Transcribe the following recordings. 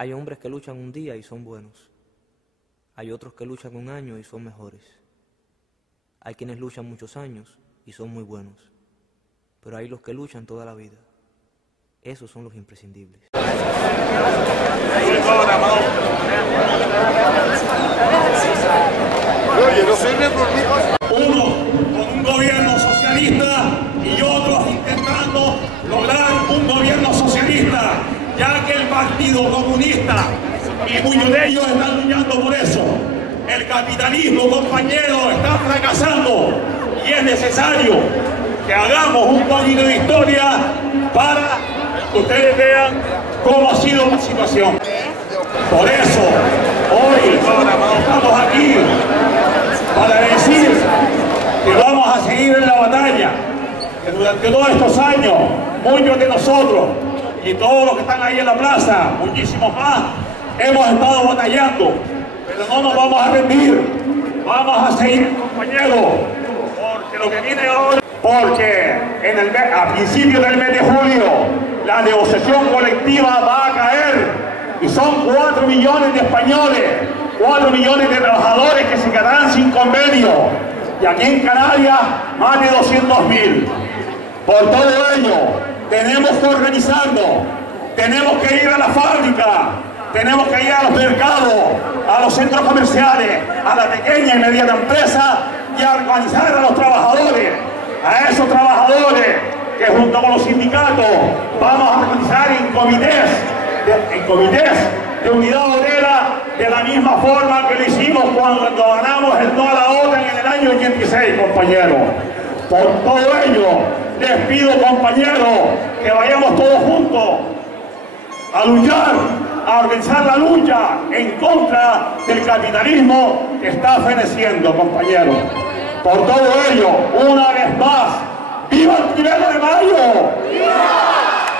Hay hombres que luchan un día y son buenos. Hay otros que luchan un año y son mejores. Hay quienes luchan muchos años y son muy buenos. Pero hay los que luchan toda la vida. Esos son los imprescindibles. Uno con un gobierno socialista y otros intentando lograr un gobierno socialista, ya que el Partido Comunista y muchos de ellos están luchando por eso. El capitalismo, compañeros, está fracasando y es necesario que hagamos un poquito de historia para que ustedes vean cómo ha sido la situación. Por eso, hoy estamos aquí para decir que vamos a seguir en la batalla, que durante todos estos años, muchos de nosotros y todos los que están ahí en la plaza, muchísimos más, hemos estado batallando, pero no nos vamos a rendir, vamos a seguir, compañeros, porque lo que viene ahora, porque a principios del mes de julio la negociación colectiva va a caer y son 4 millones de españoles, 4 millones de trabajadores que se quedarán sin convenio, y aquí en Canarias más de 200.000. Por todo ello, tenemos que organizarnos, tenemos que ir a la fábrica, tenemos que ir a los mercados, a los centros comerciales, a la pequeña y mediana empresa y a organizar a los trabajadores, a esos trabajadores que junto con los sindicatos vamos a organizar en comités de unidad obrera, de la misma forma que lo hicimos cuando ganamos el no a la OTAN en el año 86, compañeros. Por todo ello, les pido, compañeros, que vayamos todos juntos a luchar, a organizar la lucha en contra del capitalismo que está feneciendo, compañeros. Por todo ello, una vez más, ¡viva el 1 de mayo! ¡Viva!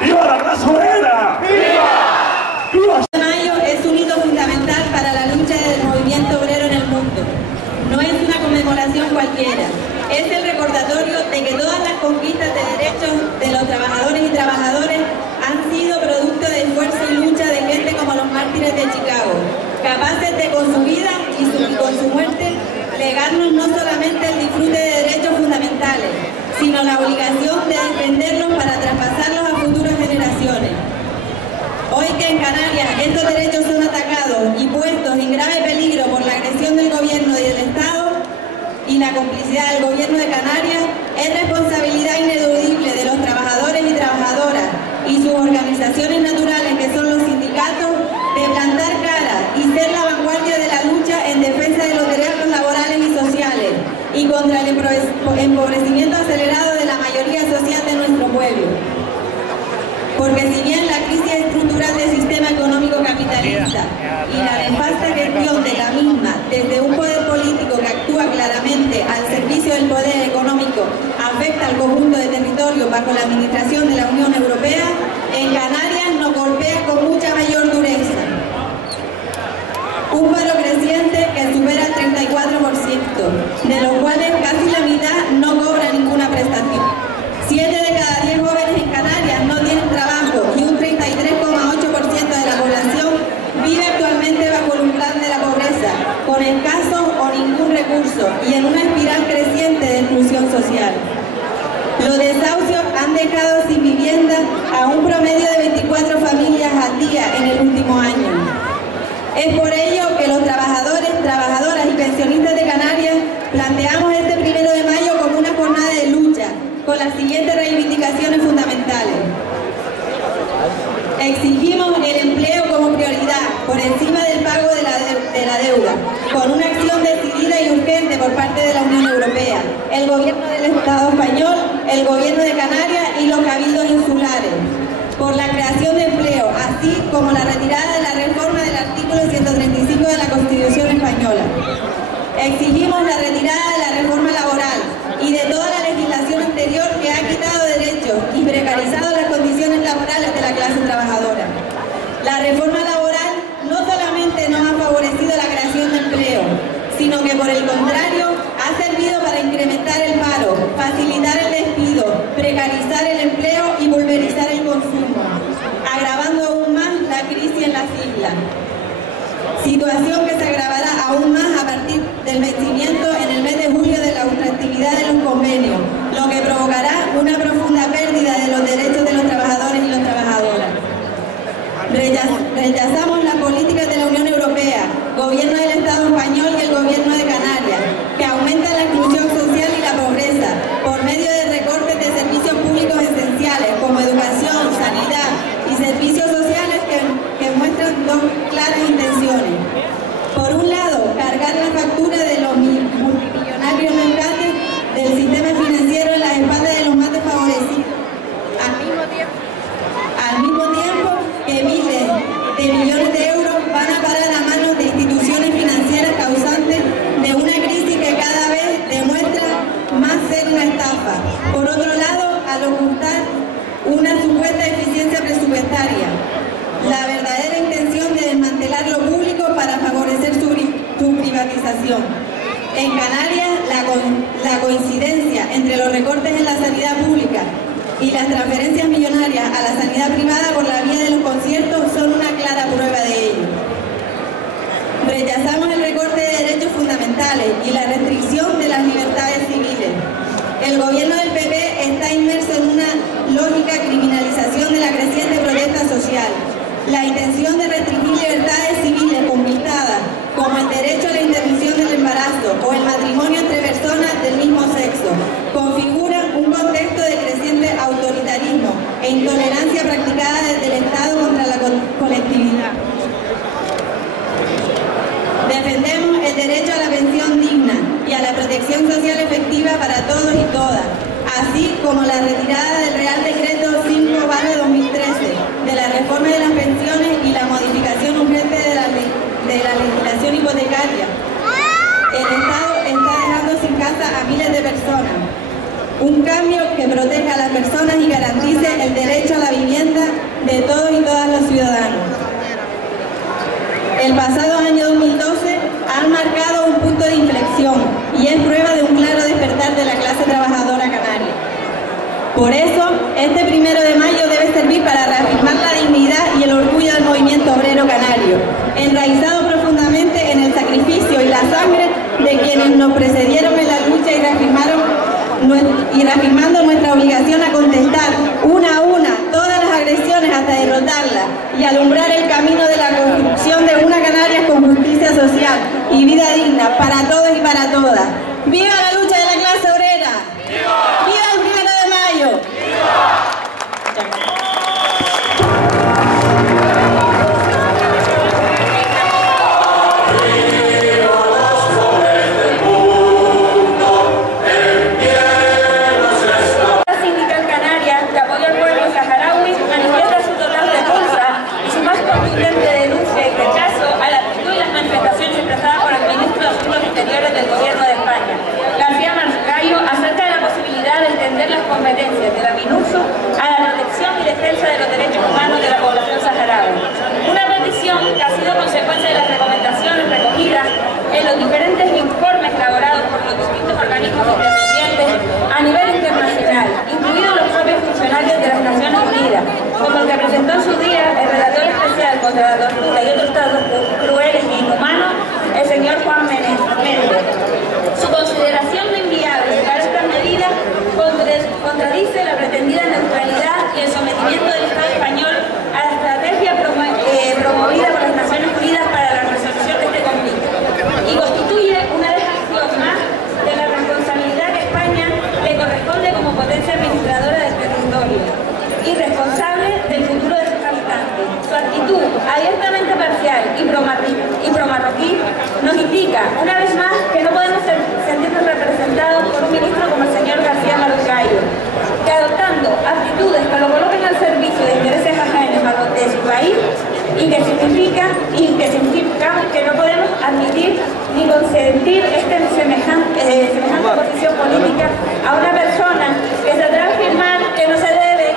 ¡Viva la Plaza Obrera! ¡Viva! ¡Viva! El 1 de mayo es un hito fundamental para la lucha del movimiento obrero en el mundo. No es una conmemoración cualquiera. Es el recordatorio de que todas las conquistas de derechos de los trabajadores y trabajadoras han sido producto de esfuerzo y lucha de gente como los mártires de Chicago, capaces de con su vida y con su muerte legarnos no solamente el disfrute de derechos fundamentales, sino la obligación de defenderlos para traspasarlos a futuras generaciones. Hoy que en Canarias estos derechos son atacados y puestos en grave peligro por la agresión del gobierno y del Estado y la complicidad del gobierno de Canarias, es responsabilidad ineludible de los trabajadores y trabajadoras y sus organizaciones naturales, que son los sindicatos, de plantar cara y ser la vanguardia de la lucha en defensa de los derechos laborales y sociales y contra el empobrecimiento acelerado de la mayoría social de nuestro pueblo. Porque si bien la crisis estructural del sistema económico capitalista y la nefasta gestión de la misma desde un poder político que actúa claramente al servicio del poder económico afecta al conjunto de territorio bajo la administración de la Unión Europea, en Canarias nos golpea con mucha mayor dureza. Un paro creciente que supera el 34%, de los cuales casi la mitad no cobra ninguna prestación. 7 de cada 10 jóvenes en Canarias no tienen trabajo y un 33,8% de la población vive actualmente bajo el umbral de la pobreza, con escasos o ningún recurso y en una espiral creciente de exclusión social. Los desahucios han dejado sin vivienda a un promedio de 24 familias al día en el último año. Es por ello que los trabajadores, trabajadoras y pensionistas de Canarias planteamos este 1 de mayo como una jornada de lucha con las siguientes reivindicaciones fundamentales. Exigimos el empleo como prioridad por encima del pago de la deuda, con una acción decidida y urgente por parte de la Unión Europea, el gobierno del Estado español, el gobierno de Canarias y los cabildos insulares, por la creación de empleo, así como la retirada de la reforma del artículo 135 de la Constitución española. Exigimos la retirada de la reforma laboral y de toda la legislación anterior que ha quitado derechos y precarizado las condiciones laborales de la clase trabajadora. La reforma laboral no solamente no ha favorecido la creación de empleo, sino que por el contrario ha servido para incrementar el paro, facilitar el despido, precarizar el empleo y pulverizar el consumo, agravando aún más la crisis en las islas. Situación que se agravará aún más a partir del vencimiento en el mes de julio de la ultraactividad de los convenios, lo que provocará una profunda pérdida de los derechos de los trabajadores y las trabajadoras. Rechazamos las políticas de la Unión Europea, Gobierno del Estado español y el Gobierno de Canarias, que aumentan la exclusión social y la pobreza por medio de recortes de servicios públicos esenciales como educación, sanidad y servicios sociales que muestran dos claras intenciones. Por un lado, cargar la factura de los multimillonarios rescates del sistema financiero en las espaldas de los más desfavorecidos. Al mismo tiempo que miles de millones de euros van a parar a manos de instituciones financieras causantes de una crisis que cada vez demuestra más ser una estafa. Por otro lado, al ocultar una supuesta eficiencia presupuestaria, la verdadera intención de desmantelar lo público para favorecer su privatización. En Canarias, la coincidencia entre los recortes en la sanidad pública y las transferencias millonarias a la sanidad privada por la vía de los conciertos son una clara prueba de ello. Rechazamos el recorte de derechos fundamentales y la restricción de las libertades civiles. El gobierno del PP está inmerso en una lógica criminalización de la creciente protesta social. La intención de restringir libertades civiles conquistadas, como el derecho a la interrupción del embarazo o el matrimonio entre personas del mismo sexo, configuran un contexto de creciente autoritarismo e intolerancia practicada desde el Estado contra la colectividad. Defendemos el derecho a la pensión digna y a la protección social efectiva para todos y todas, así como la retirada del Real Decreto 5/2013 de la reforma de las pensiones y la modificación urgente de la legislación hipotecaria. El Estado está dejando sin casa a miles de personas. Un cambio que proteja a las personas y garantice el derecho a la vivienda de todos y todas los ciudadanos. El pasado año 2012 ha marcado un punto de inflexión y es prueba de un claro despertar de la clase trabajadora canaria. Por eso, este 1 de mayo debe servir para reafirmar la dignidad y el orgullo del movimiento obrero canario, enraizado profundamente en el sacrificio y la sangre de quienes nos precedieron en la lucha y reafirmando nuestra obligación a contestar una a una todas las agresiones hasta derrotarlas y alumbrar el camino de la construcción de una Canarias con justicia social y vida digna para todos y para todas. ¡Viva la lucha de la clase obrera! ¡Viva! ¡Viva el 1 de mayo! ¡Viva! del Gobierno de España, García Margallo, acerca de la posibilidad de extender las competencias de la MINURSO a la protección y defensa de los derechos humanos de la población saharaui. Una petición que ha sido consecuencia de las recomendaciones recogidas en los diferentes informes elaborados por los distintos organismos independientes a nivel internacional, incluidos los propios funcionarios de las Naciones Unidas, como el que presentó en su día el relator especial contra la tortura y otros tratos crueles e inhumanos, el señor Juan Méndez. Su consideración de inviable para esta medida contradice la pretendida neutralidad y el sometimiento del Estado español a la estrategia promovida por las Naciones Unidas para la resolución de este conflicto y constituye una dejación más de la responsabilidad que España le corresponde como potencia administradora del territorio y responsable del futuro de sus habitantes. Su actitud abiertamente parcial y pro-marroquí nos indica, una vez más, que no podemos sentirnos representados por un ministro como el señor García Margallo, que adoptando actitudes que lo coloquen al servicio de intereses ajenos de su país y que significa que no podemos admitir ni consentir semejante posición política a una persona que se atreve a afirmar que no se debe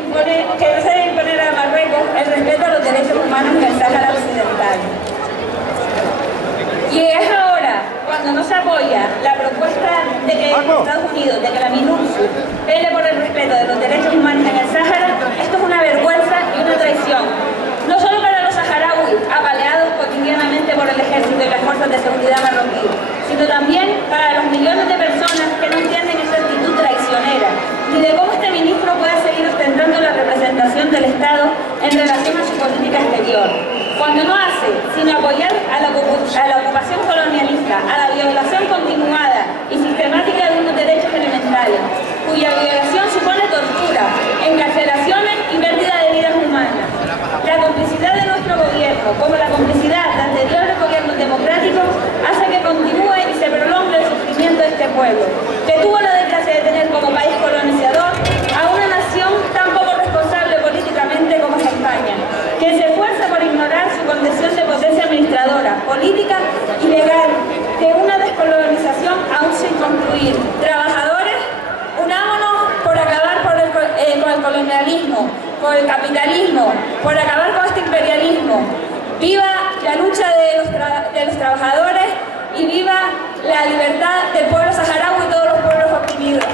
imponer a Marruecos el respeto a los derechos humanos en el Sáhara Occidental. Y es ahora, cuando no se apoya la propuesta de que Estados Unidos, de que la MINURSO pele por el respeto de los derechos humanos en el Sáhara, esto es una vergüenza y una traición, no solo para los saharauis, por el ejército y las fuerzas de seguridad marroquí, sino también para los millones de personas que no entienden esa actitud traicionera, ni de cómo este ministro puede seguir ostentando la representación del Estado en relación a su política exterior, cuando no hace sino apoyar a la ocupación colonialista, a la violación continuada y sistemática de unos derechos elementales, cuya violación supone tortura, encarcelaciones y pérdida de vidas humanas. La complicidad de nuestro gobierno, como la complicidad de anteriores gobiernos democráticos, hace que continúe y se prolongue el sufrimiento de este pueblo, que tuvo la desgracia de tener como país colonizador a una nación tan poco responsable políticamente como es España, que se esfuerza por ignorar su condición de potencia administradora, política y legal, de una descolonización aún sin concluir. Trabajadores, unámonos por acabar con el colonialismo, por el capitalismo, por acabar con este imperialismo. Viva la lucha de los trabajadores y viva la libertad del pueblo saharaui y todos los pueblos oprimidos.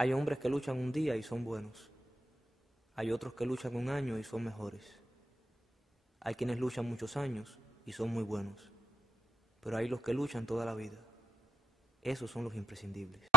Hay hombres que luchan un día y son buenos. Hay otros que luchan un año y son mejores. Hay quienes luchan muchos años y son muy buenos. Pero hay los que luchan toda la vida. Esos son los imprescindibles.